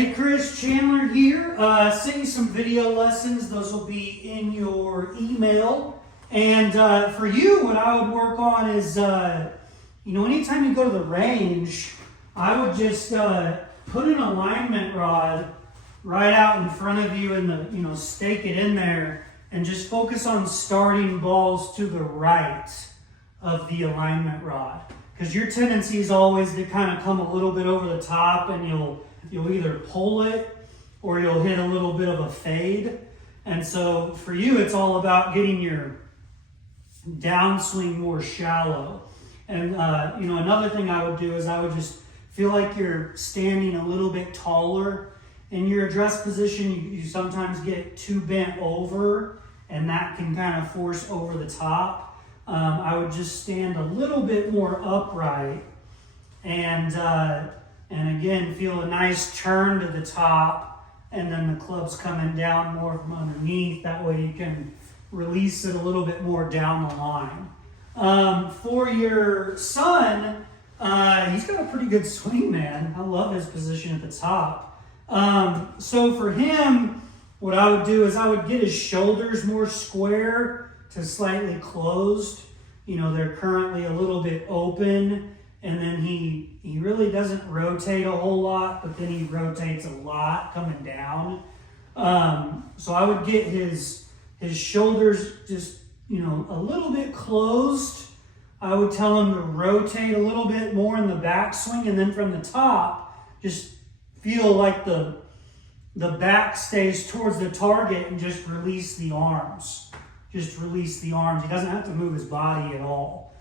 Hey Chris, Chandler here. Sent you some video lessons. Those will be in your email. And for you, what I would work on is, anytime you go to the range, I would just put an alignment rod right out in front of you and stake it in there and just focus on starting balls to the right of the alignment rod. Because your tendency is always to kind of come a little bit over the top, and you'll either pull it or you'll hit a little bit of a fade. And so for you, it's all about getting your downswing more shallow. And another thing I would do is I would just feel like you're standing a little bit taller. In your address position, you sometimes get too bent over, and that can kind of force over the top. I would just stand a little bit more upright, and again, feel a nice turn to the top, and then the club's coming down more from underneath. That way you can release it a little bit more down the line. For your son, he's got a pretty good swing, man. I love his position at the top. So for him, what I would do is I would get his shoulders more square to slightly closed. They're currently a little bit open, and then he really doesn't rotate a whole lot, but then he rotates a lot coming down. So I would get his shoulders just, a little bit closed. I would tell him to rotate a little bit more in the backswing, and then from the top, just feel like the back stays towards the target and just release the arms. Just release the arms. He doesn't have to move his body at all.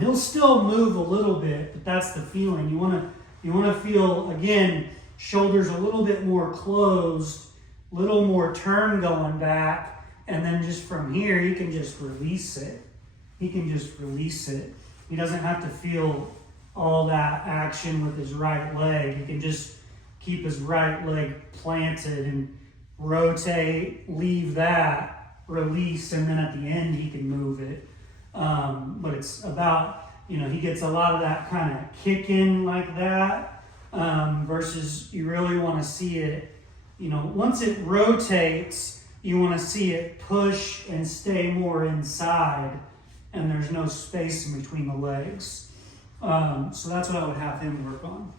He'll still move a little bit, but that's the feeling. You want to feel, again, shoulders a little bit more closed, little more turn going back, and then just from here, he can just release it. He can just release it. He doesn't have to feel all that action with his right leg. He can just keep his right leg planted and rotate, leave that, release, and then at the end he can move it. But it's about, he gets a lot of that kind of kick in like that, versus you really want to see it, once it rotates, you want to see it push and stay more inside, and there's no space in between the legs. So that's what I would have him work on.